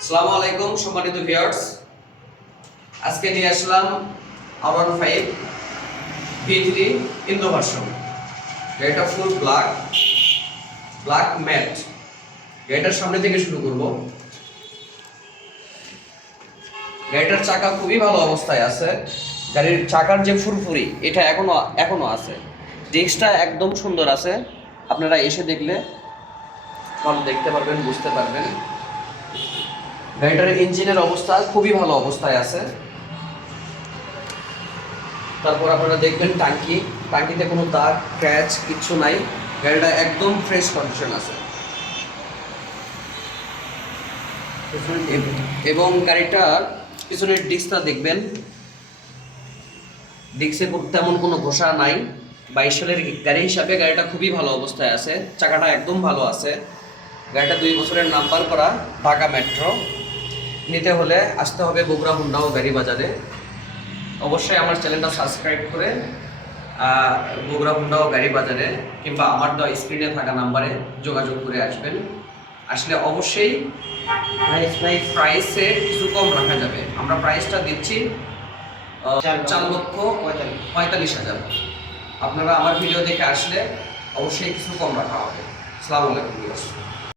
আসসালামু আলাইকুম, সম্মানিত ভিউয়ার্স আজকে নিয়ে আসলাম one five V three Indo version. গাড়িটা ফুল ব্ল্যাক ব্ল্যাক ম্যাট গাড়িটার সামনে থেকে শুরু করব। গাড়িটার চাকা খুবই ভালো অবস্থায় আছে। গাড়ির চাকার যে ফুরফুরি, এটা এখনও এখনও আছে। ডিস্কটা একদম সুন্দর আছে। আপনারা এসে দেখলে দেখতে পারবেন, বুঝতে পারবেন। গাড়িটার ইঞ্জিনের অবস্থা খুবই ভালো অবস্থায় আছে। তারপর আপনারা দেখবেন টাঙ্কি টাঙ্কিতে কোনো দাগ, ক্র্যাচ কিচ্ছু নাই। গাড়িটা একদম ফ্রেশ কন্ডিশন আছে। এবং গাড়িটার পিছনের ডিস্কটা দেখবেন। ডিস্কে তেমন কোনো ঘোষা নাই। বাইশ সালের গাড়ি হিসাবে গাড়িটা খুবই ভালো অবস্থায় আছে। চাকাটা একদম ভালো আছে। গাড়িটা দুই বছরের নাম্বার করা ঢাকা মেট্রো। নিতে হলে আসতে হবে বগুড়া হুন্ডা ও গাড়ি বাজারে। অবশ্যই আমার চ্যানেলটা সাবস্ক্রাইব করে বগুড়া হুন্ডা ও গাড়ি বাজারে কিংবা আমার দেওয়া স্ক্রিনে থাকা নাম্বারে যোগাযোগ করে আসবেন। আসলে অবশ্যই প্রাইস কিছু কম রাখা যাবে। আমরা প্রাইসটা দিচ্ছি চার লক্ষ। পঁয়তাল্লিশ। হাজার। আপনারা আমার ভিডিও দেখে আসলে অবশ্যই কিছু কম রাখা হবে। সালামালাইকুম